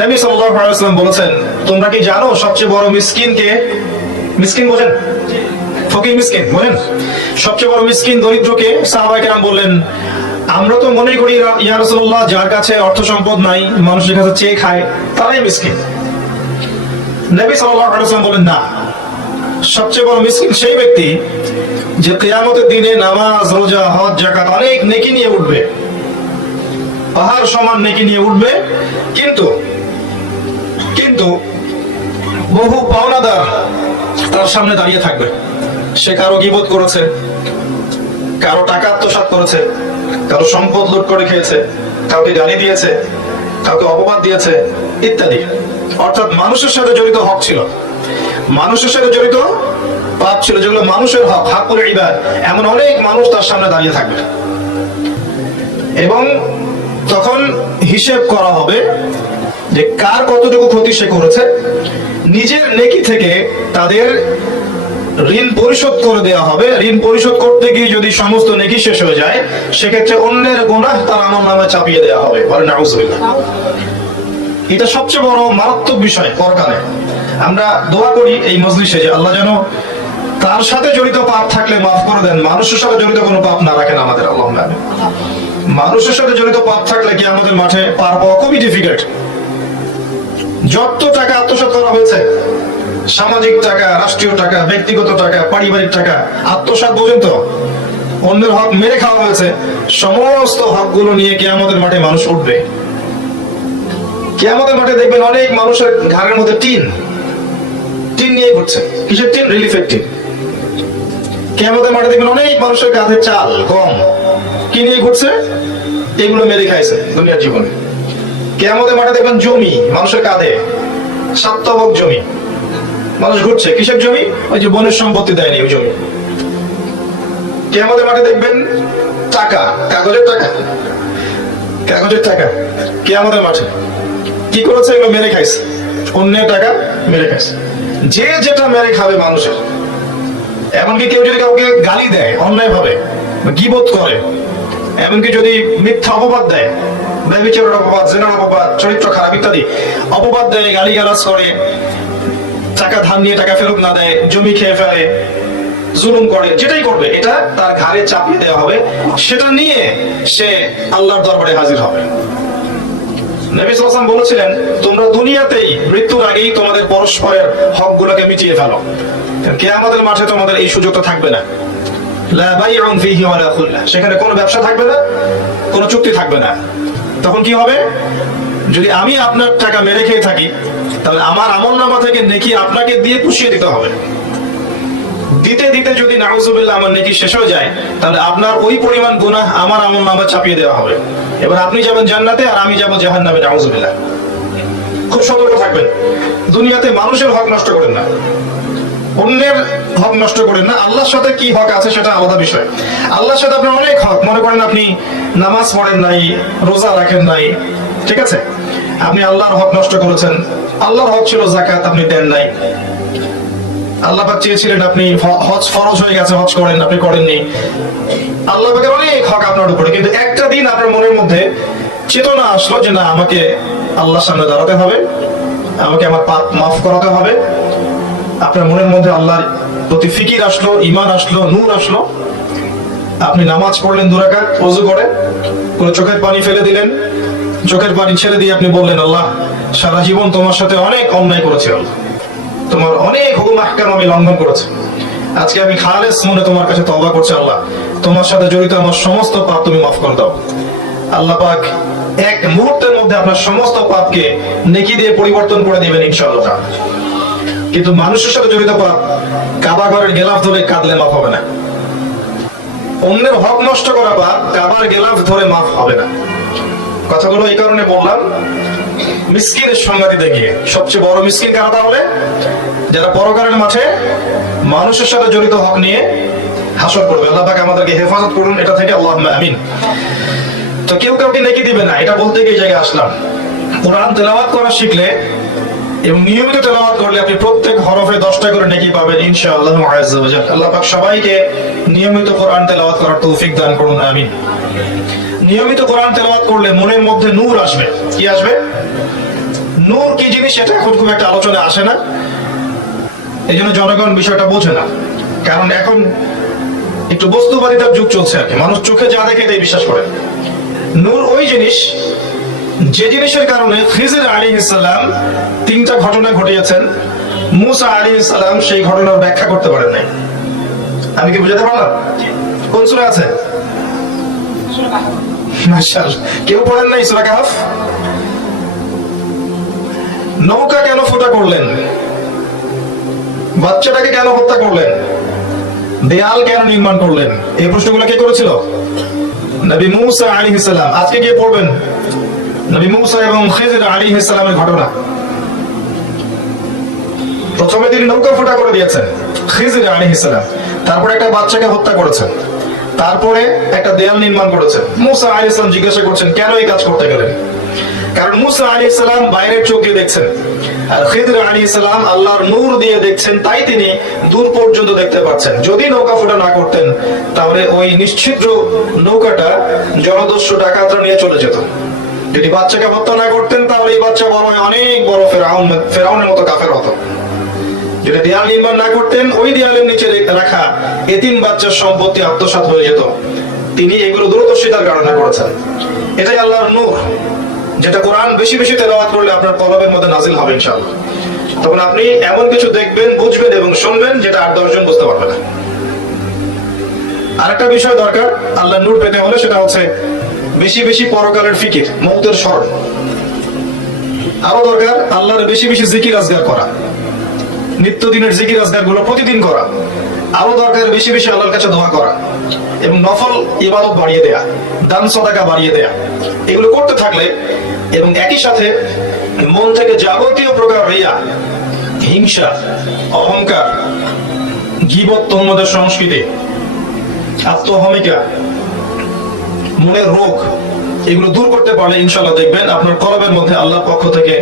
নবী সাল্লাল্লাহু আলাইহি ওয়াসাল্লাম বলেছেন, তোমরা কি জানো সবচেয়ে বড় মিসকিন কে? মিসকিন বোঝেন? ফকির মিসকিন বোঝেন? সবচেয়ে বড় মিসকিন দরিদ্রকে? সাহাবায়ে কেরাম বললেন, আমরা তো মনে করি ইয়া রাসূলুল্লাহ, যার কাছে অর্থ সম্পদ নাই, মানুষের কাছে চেয়ে খায়, তারাই মিসকিন। নবী সাল্লাল্লাহু আলাইহি ওয়াসাল্লাম বলেন, না, সবচেয়ে বড় মিসকিন সেই ব্যক্তি যে কিয়ামতের দিনে নামাজ, রোজা, হজ, যাকাত অনেক নেকি নিয়ে উঠবে, পাহাড় সমান নেকি নিয়ে উঠবে, কিন্তু কিন্তু বহু পাওনাদার তার সামনে দাঁড়িয়ে থাকবে। সে কারো গীবত করেছে, কারো টাকা আত্মসাৎ করেছে, কারো সম্পদ লুট করে খেয়েছে, কাউকে গালি দিয়েছে, কাউকে অপবাদ দিয়েছে ইত্যাদি। অর্থাৎ মানুষের সাথে জড়িত হক ছিল, মানুষের সাথে জড়িত পাপ ছিল, যেগুলো মানুষের হক, হাকুল ইবাদ, এমন অনেক মানুষ তার সামনে দাঁড়িয়ে থাকবে এবং তখন হিসেব করা হবে যে কার কতটুকু ক্ষতি সে করেছে। নিজের নেকি থেকে তাদের ঋণ পরিশোধ করে দেওয়া হবে। ঋণ পরিশোধ করতে গিয়ে যদি সমস্ত নেকি শেষ হয়ে যায়, সেক্ষেত্রে অন্যের গুনাহ তার আমলনামায় চাপিয়ে দেওয়া হবে। বলেন নাউজুবিল্লাহ। এটা সবচেয়ে বড় মারাত্মক বিষয় পরকালে। আমরা দোয়া করি এই মজলিসে যে আল্লাহ যেন তার সাথে জড়িত পাপ থাকলে মাফ করে দেন, মানুষের সাথে জড়িত কোনো পাপ না রাখেন আমাদের। আল্লাহুম্মা আমিন। মানুষের সাথে জড়িত পাপ থাকলে কি আমাদের মাঠে পার পাওয়া খুবই ডিফিকাল্ট। যত টাকা আত্মসাৎ করা হয়েছে, সামাজিক টাকা, রাষ্ট্রীয় টাকা, ব্যক্তিগত টাকা, পারিবারিক টাকা, আত্মসাৎ পর্যন্ত অন্যের হক মেরে খাওয়া হয়েছে, সমস্ত হকগুলো নিয়ে কিয়ামতের মাঠে মানুষ উঠবে। কিয়ামতের মাঠে দেখবেন অনেক মানুষের ঘাড়ের মধ্যে টিন নিয়ে ঘুরছে। কিসের টিন? রিলিফের টিন। কিয়ামতের মাঠে দেখবেন অনেক মানুষের কাঁধে চাল, গম, কি নিয়ে ঘুরছে? এগুলো মেরে খাইছে দুনিয়ার জীবনে। কিয়ামতের মাঠে দেখবেন জমি মানুষের কাঁধে, সাতবক জমি, মানুষ ঘুরছে। কিসের জমি? ওই যে বনের সম্পত্তি দেয়নি ওই জমি। কিয়ামতের মাঠে দেখবেন টাকা, কাগজের টাকা, কাগজের টাকা কিয়ামতের মাঠে কি করেছে? এগুলো মেরে খাইছে, অন্যের টাকা মেরে খাইছে। যে যেটা মেরে খাবে মানুষের। এমনকি কেউ যদি কাউকে গালি দেয় অন্যায় ভাবে, গীবত করে, এমনকি যদি মিথ্যা অপবাদ দেয়, ব্যভিচারের অপবাদ, জিনার অপবাদ, চরিত্র খারাপ ইত্যাদি অপবাদ দেয়, গালিগালাজ করে, টাকা ধার নিয়ে টাকা ফেরত না দেয়, জমি খেয়ে ফেলে, জুলুম করে, যেটাই করবে এটা তার ঘাড়ে চাপিয়ে দেওয়া হবে। সেটা নিয়ে সে আল্লাহর দরবারে হাজির হবে। নবী সাল্লাল্লাহু আলাইহি ওয়াসাল্লাম বলেছিলেন, তোমরা দুনিয়াতেই মৃত্যুর আগেই তোমাদের পরস্পরের হকগুলোকে মিটিয়ে ফেলো, কিয়ামতের মাঠে তোমাদের এই সুযোগটা থাকবে না। লা বাইউন ফীহি ওয়ালা খুল্লাহ, সেখানে কোনো ব্যবসা থাকবে না, কোনো চুক্তি থাকবে না। তখন কি হবে? যদি আমি আপনার টাকা মেরে খেয়ে থাকি, তাহলে আমার আমলনামা থেকে নেকি আপনাকে দিয়ে পুষিয়ে দিতে হবে। দিতে দিতে যদি নাউজুবিল্লাহ আমার নেকি শেষ হয়ে যায়, তাহলে আপনার ওই পরিমাণ গুনাহ আমার আমলনামা চাপিয়ে দেওয়া হবে। এবার আপনি যাবেন জান্নাতে আর আমি যাব জাহান্নামে। নাউজুবিল্লাহ। খুব সতর্ক থাকবেন। দুনিয়াতে মানুষের হক নষ্ট করেন না, অন্যের হক নষ্ট করেন না। আল্লাহর সাথে কি হক আছে সেটা আলাদা বিষয়। আল্লাহর সাথে আপনার অনেক হক। মনে করেন আপনি নামাজ পড়েন নাই, রোজা রাখেন নাই, ঠিক আছে, আপনি আল্লাহর হক নষ্ট করেছেন। আল্লাহর হক ছিল যাকাত, আপনি দেন নাই। আল্লাহ পাক চেয়েছিলেন আপনি হজ ফরজ হয়ে গেছে, হজ করেন, আপনি করেননি। আল্লাহ পাকের অনেক হক আপনার উপরে, কিন্তু একটা দিন আপনার মনের মধ্যে চেতনা আসলো যে না, আমাকে আল্লাহর সামনে দাঁড়াতে হবে, আমাকে আমার পাপ মাফ করাতে হবে। আপনার মনের মধ্যে আল্লাহর প্রতি ফিকির আসলো, ঈমান আসলো, নূর আসলো। আপনি নামাজ পড়লেন 2 রাকাত, ওযু করে চোখের পানি ফেলে দিলেন। চোখের পানি ছেড়ে দিয়ে আপনি বললেন, আল্লাহ, সারা জীবন তোমার সাথে অনেক অন্যায় করেছি, তোমার অনেক হুকুম আহকাম আমি লঙ্ঘন করেছি। আজকে আমি খালেস মনে তোমার কাছে তওবা করছি। আল্লাহ, তোমার সাথে জড়িত আমার সমস্ত পাপ তুমি মাফ করে দাও। আল্লাহ পাক এক মুহূর্তের মধ্যে আপনার সমস্ত পাপকে নেকি দিয়ে পরিবর্তন করে দিবেন ইনশাআল্লাহ। কিন্তু মানুষের সাথে জড়িত পাপ, কাবা ঘরের গেলাফ ধরে কাঁদলে মাফ হবে না। অন্যের হক নষ্ট করা পাপ কাবার গেলাফ ধরে মাফ হবে না। কথাগুলো এই কারণে বললাম, মিসকিনের সংজ্ঞাটি দেখিয়ে। সবচেয়ে বড় মিসকিন কারা? তাহলে যারা পরকালের মাঠে মানুষের সাথে জড়িত হক নিয়ে হাসর করবে। আল্লাহ পাক আমাদেরকে হেফাজত করুন এটা থেকে, আল্লাহুম্মা আমিন। তো কেউ কাউকে নেকি দিবে না, এটা বলতে গিয়ে জায়গায় আসলাম। কোরআন তেলাওয়াত করা শিখলে এবং নিয়মিত তেলাওয়াত করলে আপনি প্রত্যেক হরফে 10টা করে নেকি পাবেন ইনশাআল্লাহ আযজা ওয়া জাল। আল্লাহ পাক সবাইকে নিয়মিত কোরআন তেলাওয়াত করার তৌফিক দান করুন, আমিন। নিয়মিত কোরআন তেলাওয়াত করলে মনের মধ্যে নূর আসবে। কি আসবে? নূর কি জিনিস সেটা এখন খুব একটা আলোচনা আসে না, এই জন্য জনগণ বিষয়টা বোঝে না। কারণ এখন একটু বস্তুবাদিতার যুগ চলছে আর কি, মানুষ চোখে যা দেখে তাই বিশ্বাস করে। নূর ওই জিনিস যে জিনিসের কারণে খিজির আলাইহিস সালাম 3টা ঘটনা ঘটিয়েছেন, মুসা আলাইহিস সালাম সেই ঘটনার ব্যাখ্যা করতে পারেন নাই। আমি কি বুঝাতে পারলাম? কোন সূরা আছে? মাশাআল্লাহ, কেউ পড়েন নাই সূরা কাহফ? নৌকা কেন ফুটা করলেন? বাচ্চাটাকে কেন হত্যা করলেন? দেয়াল কেন নির্মাণ করলেন? এই প্রশ্নগুলো কে করেছিল? নবী মুসা আলাইহিস সালাম। আজকে গিয়ে পড়বেন নবী মুসা এবং খিজির আলাইহিস সালামের ঘটনা। প্রথমে তিনি নৌকা ফুটা করে দিয়েছেন খিজির আলাইহিস সালাম, তারপরে একটা বাচ্চাকে হত্যা করেছেন, তারপরে একটা দেয়াল নির্মাণ করেছেন। মুসা আলাইহিস সালাম জিজ্ঞাসা করছেন কেন এই কাজ করতে গেলেন? কারণ মুসা আলাইহিস সালাম বাইরের চোখ দিয়ে দেখছেন, আর খিজির আলাইহিস সালাম আল্লাহর নূর দিয়ে দেখছেন, তাই তিনি দূর পর্যন্ত দেখতে পাচ্ছেন। যদি নৌকা ফুটা না করতেন তাহলে ওই নিশ্চিদ্র নৌকাটা জলদস্যু ডাকাতরা নিয়ে চলে যেত। যদি বাচ্চাকে হত্যা না করতেন তাহলে এই বাচ্চা বড় হয়ে অনেক বড় ফেরাউনের মতো কাফের হতো। যদি দেয়াল নির্মাণ না করতেন, ওই দেয়ালের নিচে রাখা এতিম বাচ্চার সম্পত্তি আত্মসাৎ হয়ে যেত। তিনি এগুলো দূরদর্শিতার কারণে করেছেন। এটাই আল্লাহর নূর, যেটা কোরআন বেশি বেশি তেলাওয়াত করলে আপনার কলবের মধ্যে নাজিল হবে ইনশাআল্লাহ। তখন আপনি এমন কিছু দেখবেন, বুঝবেন এবং শুনবেন যেটা 8-10 জন বুঝতে পারবে না। আরেকটা বিষয় দরকার আল্লাহর নূর পেতে হলে, সেটা হচ্ছে বেশি বেশি পরকালের ফিকির, মওতের স্মরণ। আরো দরকার আল্লাহর বেশি বেশি জিকির আজগার করা, নিত্যদিনের জিকির আজগার গুলো প্রতিদিন করা। আরো দরকার বেশি বেশি আল্লাহর কাছে দোয়া করা এবং নফল ইবাদত বাড়িয়ে দেয়া, দান সদাকা বাড়িয়ে দেয়া। এগুলো করতে থাকলে এবং একই সাথে মন থেকে যাবতীয় প্রকার রিয়া, হিংসা, অহংকার, গীবত, তহমতের সংস্কৃতি, আত্মহমিকা, মনের রোগ, এগুলো দূর করতে পারলে ইনশাআল্লাহ দেখবেন আপনার কলবের মধ্যে আল্লাহর পক্ষ থেকে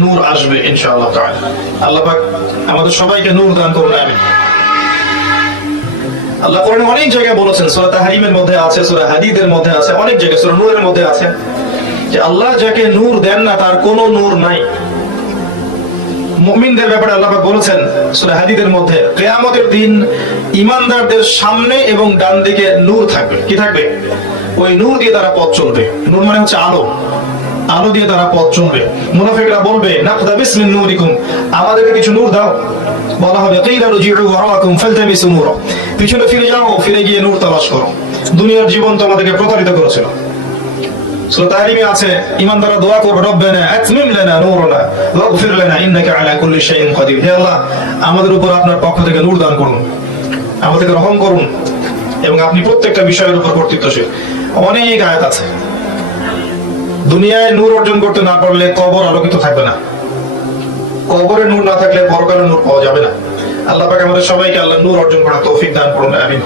নূর আসবে ইনশাআল্লাহ তাআলা। আল্লাহ পাক আমাদের সবাইকে নূর দান করুন, আমিন। আল্লাহ কোরআনে অনেক জায়গায় বলেছেন, সূরা তাহরিমের মধ্যে আছে, সূরা হাদীদের মধ্যে আছে, অনেক জায়গায় সূরা নূরের মধ্যে আছে যে আল্লাহ যাকে নূর দেন না তার কোনো নূর নাই। মুমিনদের ব্যাপারে আল্লাহ পাক বলেছেন সূরা হাদীদের মধ্যে, কিয়ামতের দিন ঈমানদারদের সামনে এবং ডান দিকে নূর থাকবে। কি থাকবে? ওই নূর দিয়ে তারা পথ চলবে। নূর মানে হচ্ছে আলো, আলো দিয়ে তারা পথ চলবে। মুনাফিকরা বলবে নাকতাবিস মিন নূরিকুম, আমাদেরকে কিছু নূর দাও। বলা হবে কিলা রুজিউ ওয়ারাকুম ফালতামিসু নূরা, পিছনে ফিরে যাও, ফিরে গিয়ে নূর তালাশ করো। দুনিয়ার জীবন তোমাদেরকে প্রতারিত করেছিল। সূরা তাহরিমে আছে ঈমানদাররা দোয়া করবে, রব্বানা আতমিম লানা নূরানা ওয়াগফির লানা ইন্নাকা আলা কুল্লি শাইইন কাদির। হে আল্লাহ, আমাদের উপর আপনার পক্ষ থেকে নূর দান করুন, আমাদেরকে রহম করুন এবং আপনি প্রত্যেকটা বিষয়ের উপর কর্তৃত্বশীল। অনেক আয়াত আছে। দুনিয়ায় নূর অর্জন করতে না পারলে কবর আলোকিত থাকবে না, কবরে নূর না থাকলে পরকালে নূর পাওয়া যাবে না। আল্লাহ পাক আমাদের সবাইকে আল্লাহ নূর অর্জন করার তৌফিক দান করুন, আমিন।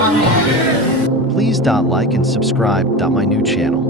Please like and subscribe my new channel.